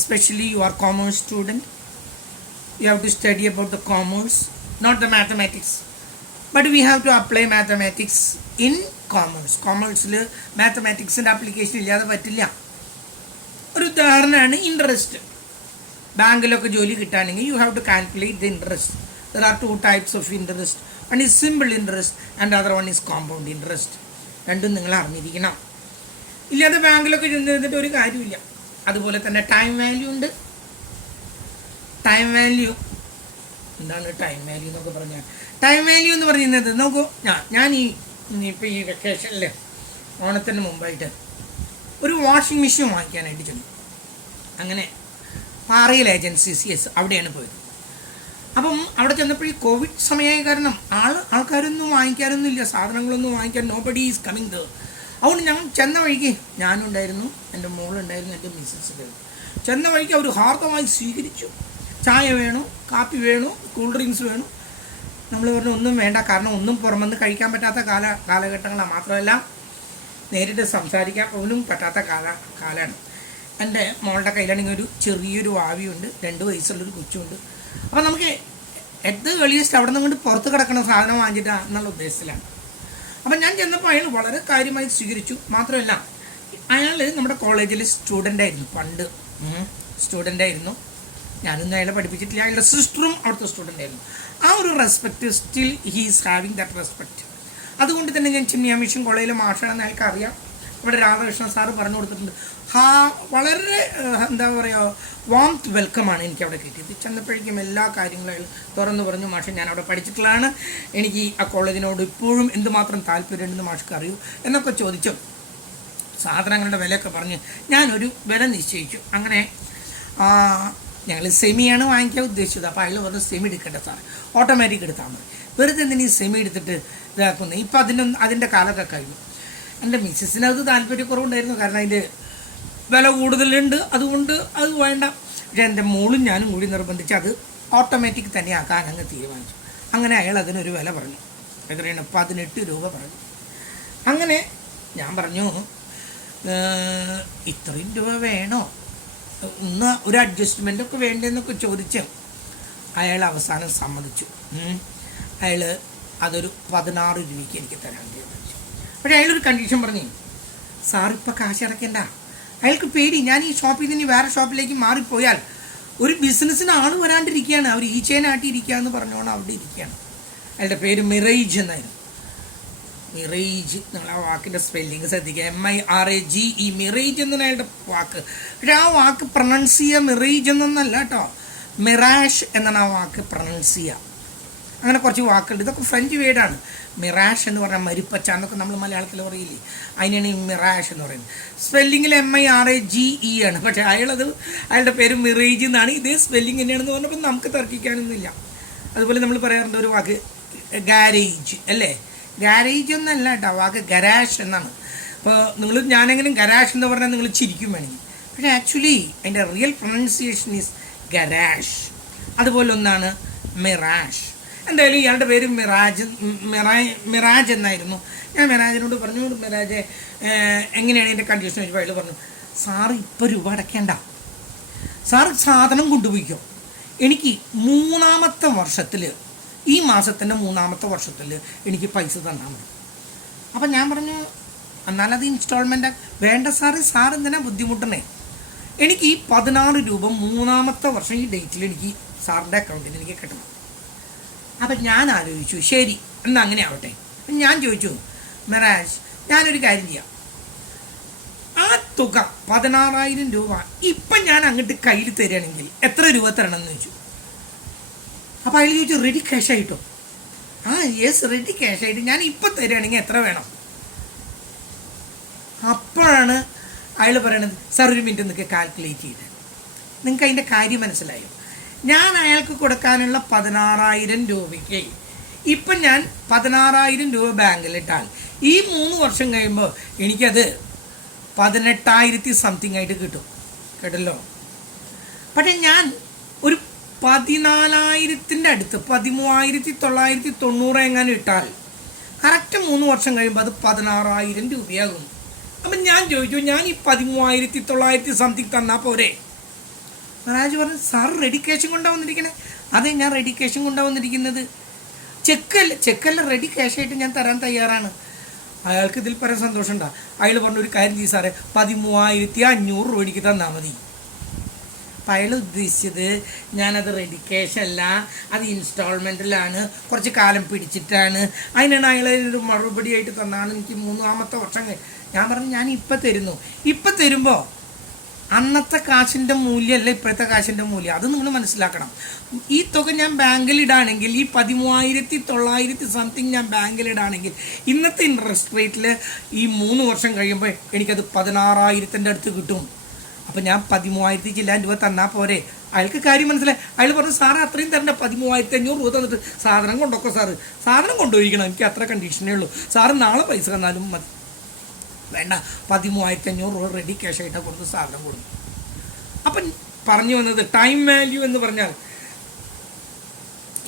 Especially you are commerce student, you have to study about the commerce, not the mathematics, but we have to apply mathematics in commerce. മാത്തമാറ്റിക്സിൻ്റെ ആപ്ലിക്കേഷൻ ഇല്ലാതെ പറ്റില്ല. ഒരു ഉദാഹരണമാണ് ഇൻട്രസ്റ്റ്. ബാങ്കിലൊക്കെ ജോലി കിട്ടുകയാണെങ്കിൽ you have to calculate the interest. There are 2 types of interest. One is simple interest and other one is compound interest. രണ്ടും നിങ്ങൾ അറിഞ്ഞിരിക്കണം. ഇല്ലാതെ ബാങ്കിലൊക്കെ ചെന്നിട്ട് ഒരു കാര്യമില്ല. അതുപോലെ തന്നെ ടൈം വാല്യൂ ഉണ്ട്. ടൈം വാല്യൂ എന്താണ്? ടൈം വാല്യൂ എന്നൊക്കെ പറഞ്ഞാൽ ടൈം വാല്യൂ എന്ന് പറയുന്നത് നോക്കൂ, ഞാൻ ഇപ്പോൾ ഈ വെക്കേഷനിൽ ഓണത്തിന് മുമ്പായിട്ട് ഒരു വാഷിംഗ് മെഷീൻ വാങ്ങിക്കാനായിട്ട് ചെന്നു. അങ്ങനെ പാറയിൽ ഏജൻസീസ്, യെസ്, അവിടെയാണ് പോയത്. അപ്പം അവിടെ ചെന്നപ്പോൾ ഈ കോവിഡ് സമയമായ കാരണം ആൾക്കാരൊന്നും വാങ്ങിക്കാറൊന്നും ഇല്ല, സാധനങ്ങളൊന്നും വാങ്ങിക്കാൻ. Nobody is coming there. അതുകൊണ്ട് ഞങ്ങൾ ചെന്ന വഴിക്ക് ഞാനും ഉണ്ടായിരുന്നു, എൻ്റെ മോളുണ്ടായിരുന്നു, എൻ്റെ മിസ്സസ് ഉണ്ടായിരുന്നു. ചെന്ന വഴിക്ക് അവർ ഹാർദമായി സ്വീകരിച്ചു. ചായ വേണോ, കാപ്പി വേണോ, കൂൾ ഡ്രിങ്ക്സ് വേണോ? നമ്മൾ പറഞ്ഞു ഒന്നും വേണ്ട, കാരണം ഒന്നും പുറമെന്ന് കഴിക്കാൻ പറ്റാത്ത കാലഘട്ടങ്ങളാണ്. മാത്രമല്ല നേരിട്ട് സംസാരിക്കാൻ പോലും പറ്റാത്ത കാലമാണ്. എൻ്റെ മോളുടെ കയ്യിലാണെങ്കിൽ ഒരു ചെറിയൊരു വാവിയുണ്ട്, 2 വയസ്സുള്ളൊരു കൊച്ചുണ്ട്. അപ്പോൾ നമുക്ക് എത് വെളിയസ്റ്റ് അവിടെ നിന്ന് കൊണ്ട് പുറത്ത് കിടക്കുന്ന സാധനം വാങ്ങിച്ചിട്ടാ എന്നുള്ള ഉദ്ദേശത്തിലാണ്. അപ്പം ഞാൻ ചെന്നപ്പോൾ അയാൾ വളരെ കാര്യമായി സ്വീകരിച്ചു. മാത്രമല്ല അയാൾ നമ്മുടെ കോളേജിൽ സ്റ്റുഡൻ്റായിരുന്നു, പണ്ട് സ്റ്റുഡൻ്റായിരുന്നു. ഞാനൊന്നും അയാളെ പഠിപ്പിച്ചിട്ടില്ല. അയാളുടെ സിസ്റ്ററും അവിടുത്തെ സ്റ്റുഡൻ്റായിരുന്നു. ആ ഒരു respect still he's having that respect. അതുകൊണ്ട് തന്നെ ഞാൻ ചിമ്മിയ മിഷൻ കോളേജിലെ മാഷാണെന്ന് അയാൾക്ക് അറിയാം. ഇവിടെ രാധാകൃഷ്ണൻ സാറ് പറഞ്ഞു കൊടുത്തിട്ടുണ്ട്. വളരെ എന്താ പറയുക, വാംത്ത് വെൽക്കമാണ് എനിക്ക് അവിടെ കിട്ടിയത്. ചെന്നപ്പോഴേക്കും എല്ലാ കാര്യങ്ങളും അയാൾ തുറന്നു പറഞ്ഞു. മാഷ് ഞാൻ അവിടെ പഠിച്ചിട്ടുള്ളതാണ്, എനിക്ക് ആ കോളേജിനോട് ഇപ്പോഴും എന്തുമാത്രം താല്പര്യമുണ്ടെന്ന് മാഷ്ക്ക് അറിയൂ എന്നൊക്കെ ചോദിച്ചു. സാധനങ്ങളുടെ വിലയൊക്കെ പറഞ്ഞ് ഞാനൊരു വില നിശ്ചയിച്ചു. അങ്ങനെ ഞങ്ങൾ സെമിയാണ് വാങ്ങിക്കാൻ ഉദ്ദേശിച്ചത്. അപ്പോൾ അയാൾ പറഞ്ഞു സെമി എടുക്കട്ടെ സാർ, ഓട്ടോമാറ്റിക് എടുത്താൽ മതി, വെറുതെ എന്തിനീ സെമി എടുത്തിട്ട് ഇതാക്കുന്നത്. ഇപ്പം അതിൻ്റെ കാലമൊക്കെ കഴിഞ്ഞു. എൻ്റെ മിസ്സസിന് അത് താല്പര്യക്കുറവുണ്ടായിരുന്നു, കാരണം അതിൻ്റെ വില കൂടുതലുണ്ട്, അതുകൊണ്ട് അത് വേണ്ട. പക്ഷേ എൻ്റെ മോളും ഞാനും കൂടി നിർബന്ധിച്ച് അത് ഓട്ടോമാറ്റിക് തന്നെ ആക്കാൻ അങ്ങ് തീരുമാനിച്ചു. അങ്ങനെ അയാൾ അതിനൊരു വില പറഞ്ഞു. എത്രയാണ്? 18 രൂപ പറഞ്ഞു. അങ്ങനെ ഞാൻ പറഞ്ഞു ഇത്രയും രൂപ വേണോ, ഒന്ന് ഒരു അഡ്ജസ്റ്റ്മെൻ്റൊക്കെ വേണ്ടതെന്നൊക്കെ ചോദിച്ച് അയാൾ അവസാനം സമ്മതിച്ചു. അയാൾ അതൊരു 16 രൂപയ്ക്ക് എനിക്ക് തരാൻ തീരുമാനിച്ചു. പക്ഷേ അയാളൊരു കണ്ടീഷൻ പറഞ്ഞു, സാർ ഇപ്പോൾ കാശ് അടയ്ക്കണ്ട. അയാൾക്ക് പേടി, ഞാൻ ഈ ഷോപ്പിൽ നിന്ന് വേറെ ഷോപ്പിലേക്ക് മാറിപ്പോയാൽ ഒരു ബിസിനസ്സിന് ആൾ വരാണ്ടിരിക്കുകയാണ്, അവർ ഈ ചെയിനാട്ടിയിരിക്കുക എന്ന് പറഞ്ഞുകൊണ്ട് അവിടെ ഇരിക്കുകയാണ്. അയാളുടെ പേര് മിറേജ് എന്നായിരുന്നു. മിറേജ്, നിങ്ങൾ ആ വാക്കിൻ്റെ സ്പെല്ലിങ് ശ്രദ്ധിക്കുക, MIRAGE, മിറേജ് എന്നാണ് അയാളുടെ വാക്ക്. പക്ഷേ ആ വാക്ക് പ്രൊനൗൺസ് ചെയ്യുക മിറേജ് എന്നൊന്നല്ല കേട്ടോ, മിറാഷ് എന്നാണ് ആ വാക്ക് പ്രൊനൗൺസ് ചെയ്യുക. അങ്ങനെ കുറച്ച് വാക്കുണ്ട്, ഇതൊക്കെ ഫ്രഞ്ച് വേർഡാണ്. മിറാഷ് എന്ന് പറഞ്ഞാൽ മരിപ്പച്ച എന്നൊക്കെ നമ്മൾ മലയാളത്തിൽ പറയില്ലേ, അതിനാണ് ഈ മിറാഷ് എന്ന് പറയുന്നത്. സ്പെല്ലിങ്ങിൽ MIRAGE ആണ്. പക്ഷേ അയാളുടെ പേര് മിറേജ് എന്നാണ്, ഇതേ സ്പെല്ലിങ് തന്നെയാണെന്ന് പറഞ്ഞപ്പോൾ നമുക്ക് തർക്കിക്കാനൊന്നുമില്ല. അതുപോലെ നമ്മൾ പറയാറുണ്ട് ഒരു വാക്ക് ഗാരേജ് അല്ലേ, ഗാരേജ് ഒന്നല്ല കേട്ടോ, വാക്ക് ഗരാഷ് എന്നാണ്. അപ്പോൾ ഞാനെങ്കിലും ഗരാഷ് എന്ന് പറഞ്ഞാൽ നിങ്ങൾ ചിരിക്കും വേണമെങ്കിൽ, പക്ഷേ ആക്ച്വലി അതിൻ്റെ റിയൽ പ്രൊനൗൺസിയേഷൻ ഈസ് ഗരാഷ്. അതുപോലെ ഒന്നാണ് മിറാഷ്. എന്തായാലും ഇയാളുടെ പേര് മിറാജ് എന്നായിരുന്നു. ഞാൻ മിറാജിനോട് പറഞ്ഞു, മിറാജ് എങ്ങനെയാണ് എൻ്റെ കണ്ടീഷൻ ചോദിച്ചപ്പോൾ അയാൾ പറഞ്ഞു, സാറ് ഇപ്പോൾ രൂപ അടയ്ക്കേണ്ട, സാറ് സാധനം കൊണ്ടുപോയിക്കോ, എനിക്ക് 3ാമത്തെ വർഷത്തിൽ, ഈ മാസത്തിൻ്റെ 3ാമത്തെ വർഷത്തിൽ എനിക്ക് പൈസ തന്നാൽ മതി. അപ്പം ഞാൻ പറഞ്ഞു എന്നാലത് ഇൻസ്റ്റാൾമെൻ്റ് വേണ്ട സാറ്, സാർ എന്തിനാ ബുദ്ധിമുട്ടണേ, എനിക്ക് ഈ 16 രൂപ 3ാമത്തെ വർഷം ഈ ഡേറ്റിൽ എനിക്ക് സാറിൻ്റെ അക്കൗണ്ടിൽ എനിക്ക് കിട്ടണം. അപ്പം ഞാൻ ആലോചിച്ചു, ശരി എന്നാൽ അങ്ങനെ ആവട്ടെ. അപ്പം ഞാൻ ചോദിച്ചു, മിറാജ് ഞാനൊരു കാര്യം ചെയ്യാം, ആ തുക 16,000 രൂപ ഇപ്പം ഞാൻ അങ്ങോട്ട് കയ്യിൽ തരികയാണെങ്കിൽ എത്ര രൂപ തരണം എന്ന് ചോദിച്ചു. അപ്പോൾ അയാൾ ചോദിച്ചു റെഡി ക്യാഷ് ആയിട്ടോ? യെസ് റെഡി ക്യാഷ് ആയിട്ട് ഞാൻ ഇപ്പം തരികയാണെങ്കിൽ എത്ര വേണം? അപ്പോഴാണ് അയാൾ പറയണത്, സാർ ഒരു മിനിറ്റ് നിങ്ങൾക്ക് കാൽക്കുലേറ്റ് ചെയ്ത്, നിങ്ങൾക്ക് അതിൻ്റെ കാര്യം മനസ്സിലായോ? ഞാൻ അയാൾക്ക് കൊടുക്കാനുള്ള 16,000 രൂപയ്ക്ക് ഇപ്പം ഞാൻ 16,000 രൂപ ബാങ്കിലിട്ടാൽ ഈ 3 വർഷം കഴിയുമ്പോൾ എനിക്കത് 18,000 സംതിങ് ആയിട്ട് കിട്ടും, കേട്ടല്ലോ. പക്ഷേ ഞാൻ ഒരു 14,000 അടുത്ത് 13,990 എങ്ങനെ ഇട്ടാൽ കറക്റ്റ് 3 വർഷം കഴിയുമ്പോൾ അത് 16,000 രൂപയാകും. അപ്പം ഞാൻ ചോദിച്ചു, ഞാൻ ഈ 13,990 സംതിങ് തന്നാൽ പോരെ? മഹാരാജ് പറഞ്ഞു, സാർ റെഡി ക്യാഷും കൊണ്ടാണ് വന്നിരിക്കണേ. അതെ, ഞാൻ റെഡി ക്യാഷും കൊണ്ടാണ് വന്നിരിക്കുന്നത്, ചെക്കല്ല റെഡി ക്യാഷായിട്ട് ഞാൻ തരാൻ തയ്യാറാണ്. അയാൾക്ക് ഇതിൽ പറയാൻ സന്തോഷം ഉണ്ടാ. അയാൾ പറഞ്ഞു, ഒരു കാര്യം ചെയ്യും സാറേ, 13,500 രൂപയ്ക്ക് തന്നാൽ മതി. അപ്പം അയാൾ ഉദ്ദേശിച്ചത് ഞാനത് റെഡി ക്യാഷ് അല്ല, അത് ഇൻസ്റ്റാൾമെൻറ്റിലാണ്, കുറച്ച് കാലം പിടിച്ചിട്ടാണ്, അതിനാണ് അയാൾ ഒരു മറുപടിയായിട്ട് തന്നാണ് എനിക്ക് 3ാമത്തെ വർഷം. ഞാൻ പറഞ്ഞു, ഞാൻ ഇപ്പം തരുന്നു. ഇപ്പം തരുമ്പോൾ അന്നത്തെ കാശിൻ്റെ മൂല്യമല്ല ഇപ്പോഴത്തെ കാശിൻ്റെ മൂല്യം, അത് നിങ്ങൾ മനസ്സിലാക്കണം. ഈ തുക ഞാൻ ബാങ്കിലിടാണെങ്കിൽ, ഈ 13,990 സംതിങ് ഞാൻ ബാങ്കിലിടാണെങ്കിൽ ഇന്നത്തെ ഇൻട്രസ്റ്റ് റേറ്റിൽ ഈ 3 വർഷം കഴിയുമ്പോൾ എനിക്കത് 16,000 അടുത്ത് കിട്ടും. അപ്പം ഞാൻ 13,000 ചില്ലാൻ രൂപ തന്നാൽ പോരെ? അയാൾക്ക് കാര്യം മനസ്സിലായി. അയാൾ പറഞ്ഞു, സാറ് അത്രയും തരണ്ട, 13,500 രൂപ തന്നിട്ട് സാധനം കൊണ്ടൊക്കെ സാറ് സാധനം കൊണ്ടുപോയിരിക്കണം, എനിക്ക് അത്ര കണ്ടീഷനേ ഉള്ളൂ, സാറ് നാളെ പൈസ തന്നാലും മതി. വേണ്ട, 13,500 രൂപ റെഡി ക്യാഷ് ആയിട്ടാണ് കൊടുത്ത് സാധനം കൊടുക്കും. അപ്പം പറഞ്ഞു വന്നത് ടൈം വാല്യൂ എന്ന് പറഞ്ഞാൽ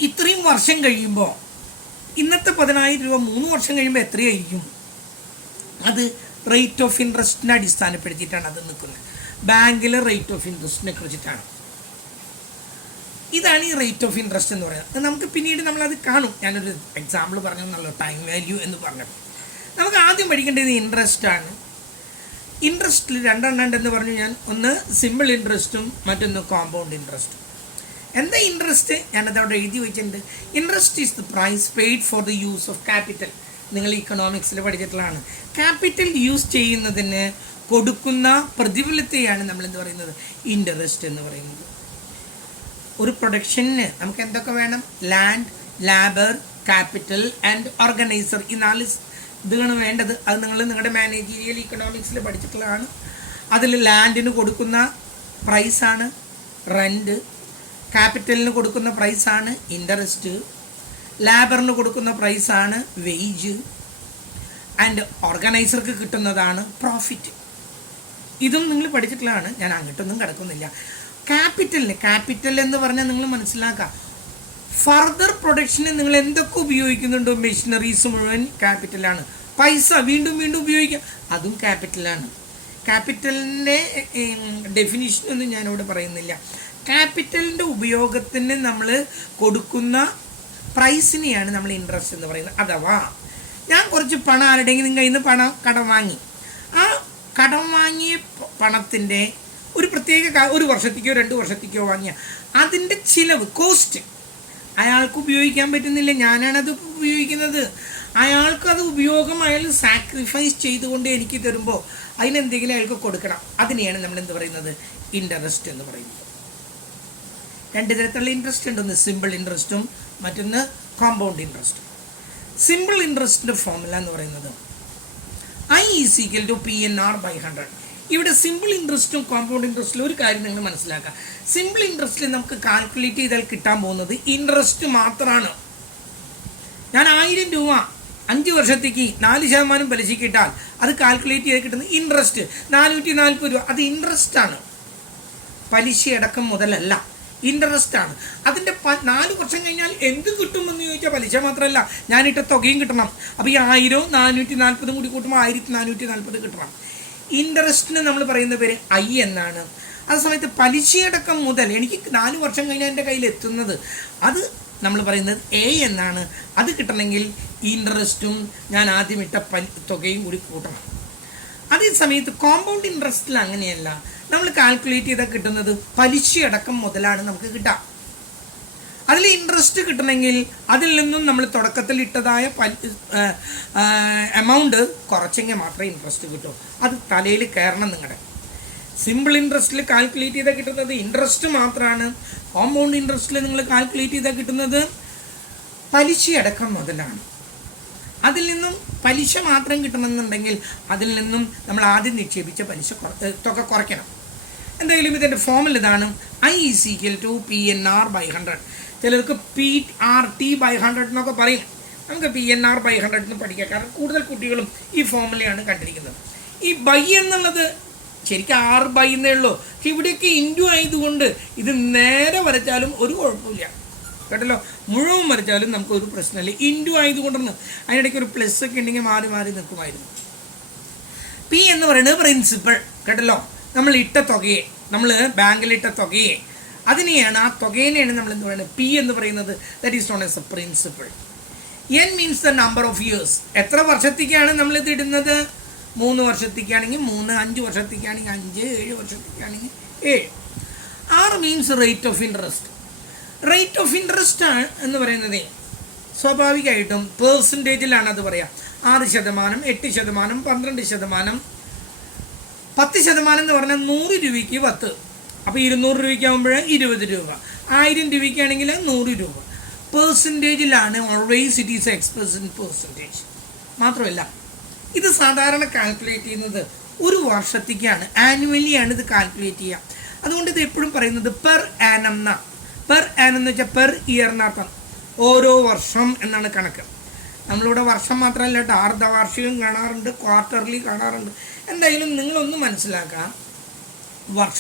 ഇത്രയും വർഷം കഴിയുമ്പോൾ ഇന്നത്തെ 10,000 രൂപ 3 വർഷം കഴിയുമ്പോൾ എത്രയായിരിക്കും? അത് റേറ്റ് ഓഫ് ഇൻട്രസ്റ്റിനെ അടിസ്ഥാനപ്പെടുത്തിയിട്ടാണ് അത് നിൽക്കുന്നത്. ബാങ്കിലെ റേറ്റ് ഓഫ് ഇൻട്രസ്റ്റിനെ കുറിച്ചിട്ടാണ്. ഇതാണ് ഈ റേറ്റ് ഓഫ് ഇൻട്രസ്റ്റ് എന്ന് പറയുന്നത്. നമുക്ക് പിന്നീട് നമ്മളത് കാണും. ഞാനൊരു എക്സാമ്പിൾ പറഞ്ഞെന്നല്ലോ, ടൈം വാല്യൂ എന്ന് പറഞ്ഞത്. നമുക്ക് ആദ്യം പഠിക്കേണ്ടത് ഇൻട്രസ്റ്റ് ആണ്. ഇൻട്രസ്റ്റിൽ 2 ഉണ്ടെന്ന് പറഞ്ഞു ഞാൻ. ഒന്ന് സിമ്പിൾ ഇൻട്രസ്റ്റും മറ്റൊന്ന് കോമ്പൗണ്ട് ഇൻട്രസ്റ്റും. എന്താ ഇൻട്രസ്റ്റ്? ഞാനത് അവിടെ എഴുതി വെച്ചിട്ടുണ്ട്. Interest is the price paid for the use of capital. നിങ്ങൾ ഇക്കണോമിക്സിൽ പഠിച്ചിട്ടുള്ളതാണ്. ക്യാപിറ്റൽ യൂസ് ചെയ്യുന്നതിന് കൊടുക്കുന്ന പ്രതിഫലത്തെയാണ് നമ്മൾ എന്ത് പറയുന്നത്? ഇൻട്രസ്റ്റ് എന്ന് പറയുന്നത്. ഒരു പ്രൊഡക്ഷന് നമുക്ക് എന്തൊക്കെ വേണം? Land, labour, capital and organiser. ഈ 4 ഇതാണ് വേണ്ടത്. അത് നിങ്ങൾ നിങ്ങളുടെ മാനേജീരിയൽ ഇക്കണോമിക്സിൽ പഠിച്ചിട്ടുള്ളതാണ്. അതിൽ ലാൻഡിന് കൊടുക്കുന്ന പ്രൈസാണ് റെൻറ്റ്, ക്യാപിറ്റലിന് കൊടുക്കുന്ന പ്രൈസാണ് ഇൻട്രസ്റ്റ്, ലേബറിന് കൊടുക്കുന്ന പ്രൈസാണ് വേജ്, ആൻഡ് ഓർഗനൈസർക്ക് കിട്ടുന്നതാണ് പ്രോഫിറ്റ്. ഇതും നിങ്ങൾ പഠിച്ചിട്ടുള്ളതാണ്. ഞാൻ അങ്ങോട്ടൊന്നും കിടക്കുന്നില്ല. ക്യാപിറ്റൽ എന്ന് പറഞ്ഞാൽ നിങ്ങൾ മനസ്സിലാക്കുക, ഫർദർ പ്രൊഡക്ഷന് നിങ്ങൾ എന്തൊക്കെ ഉപയോഗിക്കുന്നുണ്ടോ, മെഷീനറീസ് മുഴുവൻ ക്യാപിറ്റലാണ്. പൈസ വീണ്ടും വീണ്ടും ഉപയോഗിക്കുക, അതും ക്യാപിറ്റലാണ്. ക്യാപിറ്റലിൻ്റെ ഡെഫിനിഷനൊന്നും ഞാനിവിടെ പറയുന്നില്ല. ക്യാപിറ്റലിൻ്റെ ഉപയോഗത്തിന് നമ്മൾ കൊടുക്കുന്ന പ്രൈസിനെയാണ് നമ്മൾ ഇൻട്രസ്റ്റ് എന്ന് പറയുന്നത്. അഥവാ ഞാൻ കുറച്ച് പണം ആരുടെയെങ്കിലും കയ്യിൽ നിന്ന് കടം വാങ്ങി, ആ കടം വാങ്ങിയ പണത്തിൻ്റെ ഒരു പ്രത്യേക ഒരു വർഷത്തേക്കോ 2 വർഷത്തേക്കോ വാങ്ങിയ അതിൻ്റെ ചിലവ്, കോസ്റ്റ് അയാൾക്ക് ഉപയോഗിക്കാൻ പറ്റുന്നില്ല, ഞാനാണത് ഉപയോഗിക്കുന്നത്. അയാൾക്കത് ഉപയോഗം അയാൾ സാക്രിഫൈസ് ചെയ്തുകൊണ്ട് എനിക്ക് തരുമ്പോൾ അതിനെന്തെങ്കിലും അയാൾക്ക് കൊടുക്കണം. അതിനെയാണ് നമ്മൾ എന്ത് പറയുന്നത്? ഇൻട്രസ്റ്റ് എന്ന് പറയുന്നത്. 2 തരത്തിലുള്ള ഇൻട്രസ്റ്റ് ഉണ്ട്. ഒന്ന് സിമ്പിൾ ഇൻട്രസ്റ്റും മറ്റൊന്ന് കോമ്പൗണ്ട് ഇൻട്രസ്റ്റും. സിമ്പിൾ ഇൻട്രസ്റ്റിൻ്റെ ഫോർമുല എന്ന് പറയുന്നത് I is equal to PNR/100. ഇവിടെ സിമ്പിൾ ഇൻട്രസ്റ്റും കോമ്പൗണ്ട് ഇൻട്രസ്റ്റിലും ഒരു കാര്യം നിങ്ങൾ മനസ്സിലാക്കുക. സിമ്പിൾ ഇൻട്രസ്റ്റിൽ നമുക്ക് കാൽക്കുലേറ്റ് ചെയ്താൽ കിട്ടാൻ പോകുന്നത് ഇൻട്രസ്റ്റ് മാത്രമാണ്. ഞാൻ 1000 രൂപ 5 വർഷത്തേക്ക് 4% പലിശയ്ക്ക് ഇട്ടാൽ അത് കാൽക്കുലേറ്റ് ചെയ്ത് കിട്ടുന്ന ഇൻട്രസ്റ്റ് 440 രൂപ. അത് ഇൻട്രസ്റ്റ് ആണ്, പലിശ അടക്കം മുതലല്ല, ഇൻട്രസ്റ്റ് ആണ്. അതിൻ്റെ 4 വർഷം കഴിഞ്ഞാൽ എന്ത് കിട്ടുമെന്ന് ചോദിച്ചാൽ പലിശ മാത്രമല്ല, ഞാനിട്ട തുകയും കിട്ടണം. അപ്പോൾ ഈ 1000 440 കൂടി കൂട്ടുമ്പോൾ 1440 കിട്ടണം. ഇൻട്രസ്റ്റിന് നമ്മൾ പറയുന്ന പേര് I എന്നാണ്. ആ സമയത്ത് പലിശയടക്കം മുതൽ എനിക്ക് 4 വർഷം കഴിഞ്ഞാൽ എൻ്റെ കയ്യിൽ എത്തുന്നത് അത് നമ്മൾ പറയുന്നത് A എന്നാണ്. അത് കിട്ടണമെങ്കിൽ ഇൻട്രസ്റ്റും ഞാൻ ആദ്യം ഇട്ട തുകയും കൂടി കൂട്ടണം. അതേ സമയത്ത് കോമ്പൗണ്ട് ഇൻട്രസ്റ്റിൽ അങ്ങനെയല്ല. നമ്മൾ കാൽക്കുലേറ്റ് ചെയ്താൽ കിട്ടുന്നത് പലിശയടക്കം മുതലാണ് നമുക്ക് കിട്ടുക. അതിൽ ഇൻട്രസ്റ്റ് കിട്ടണമെങ്കിൽ അതിൽ നിന്നും നമ്മൾ തുടക്കത്തിൽ ഇട്ടതായ എമൗണ്ട് കുറച്ചെങ്കിൽ മാത്രമേ ഇൻട്രസ്റ്റ് കിട്ടൂ. അത് തലയിൽ കയറണം നിങ്ങളുടെ. സിമ്പിൾ ഇൻട്രസ്റ്റിൽ കാൽക്കുലേറ്റ് ചെയ്താൽ കിട്ടുന്നത് ഇൻട്രസ്റ്റ് മാത്രമാണ്. കോമ്പൗണ്ട് ഇൻട്രസ്റ്റിൽ നിങ്ങൾ കാൽക്കുലേറ്റ് ചെയ്താൽ കിട്ടുന്നത് പലിശയടക്കം മുതലാണ്. അതിൽ നിന്നും പലിശ മാത്രം കിട്ടണമെന്നുണ്ടെങ്കിൽ അതിൽ നിന്നും നമ്മൾ ആദ്യം നിക്ഷേപിച്ച പലിശ തുക കുറയ്ക്കണം. എന്തായാലും ഇതിൻ്റെ ഫോർമുല ഇതാണ്. I is equal to PNR/100. ചിലർക്ക് PRT/100 എന്നൊക്കെ പറയും. നമുക്ക് PNR/100 എന്ന് പഠിക്കാം. കാരണം കൂടുതൽ കുട്ടികളും ഈ ഫോർമുലയാണ് കണ്ടിരിക്കുന്നത്. ഈ ബൈ എന്നുള്ളത് ശരിക്കും R/by എന്നേ ഉള്ളൂ. പക്ഷെ ഇവിടെയൊക്കെ ഇൻറ്റു ആയതുകൊണ്ട് ഇത് നേരെ വരച്ചാലും ഒരു കുഴപ്പമില്ല കേട്ടല്ലോ. മുഴുവൻ വരച്ചാലും നമുക്കൊരു പ്രശ്നമില്ല. ഇൻറ്റു ആയതുകൊണ്ടാണ്. അതിനിടയ്ക്ക് ഒരു പ്ലസ് ഒക്കെ ഉണ്ടെങ്കിൽ മാറി മാറി നിൽക്കുമായിരുന്നു. P എന്ന് പറയുന്നത് പ്രിൻസിപ്പൾ കേട്ടല്ലോ. നമ്മൾ ഇട്ട തുകയെ, നമ്മൾ ബാങ്കിലിട്ട തുകയെ, അതിനെയാണ് ആ തുകേനെയാണ് നമ്മൾ എന്ത് പറയുന്നത്? P എന്ന് പറയുന്നത്. That is known as a principal. N means the number of years. എത്ര വർഷത്തേക്കാണ് നമ്മളിത് ഇടുന്നത്? 3 വർഷത്തേക്കാണെങ്കിൽ 3, 5 വർഷത്തേക്കാണെങ്കിൽ 5, 7 വർഷത്തേക്കാണെങ്കിൽ 7. R means rate of interest. Rate of interest എന്ന് പറയുന്നത് സ്വാഭാവികമായിട്ടും പേഴ്സൻറ്റേജിലാണ് അത് പറയാം. 6%, 8%, 12%, 10% എന്ന് പറഞ്ഞാൽ 100 രൂപയ്ക്ക് 10. അപ്പോൾ 200 രൂപയ്ക്കാകുമ്പോൾ 20 രൂപ, 1000 രൂപയ്ക്കാണെങ്കിൽ 100 രൂപ. പേഴ്സൻറ്റേജിലാണ്. Always it is expressed in percentage. മാത്രമല്ല ഇത് സാധാരണ കാൽക്കുലേറ്റ് ചെയ്യുന്നത് ഒരു വർഷത്തേക്കാണ്. ആനുവലിയാണ് ഇത് കാൽക്കുലേറ്റ് ചെയ്യുക. അതുകൊണ്ട് ഇത് എപ്പോഴും പറയുന്നത് പെർ ആനം എന്നാണ്. പെർ ആനം എന്ന് വെച്ചാൽ പെർ ഇയർ എന്നർത്ഥം. ഓരോ വർഷം എന്നാണ് കണക്ക്. നമ്മളിവിടെ വർഷം മാത്രമല്ല കേട്ടോ, അർദ്ധവാർഷികം കാണാറുണ്ട്, ക്വാർട്ടർലി കാണാറുണ്ട്. എന്തായാലും നിങ്ങളൊന്ന് മനസ്സിലാക്കാം, വർഷ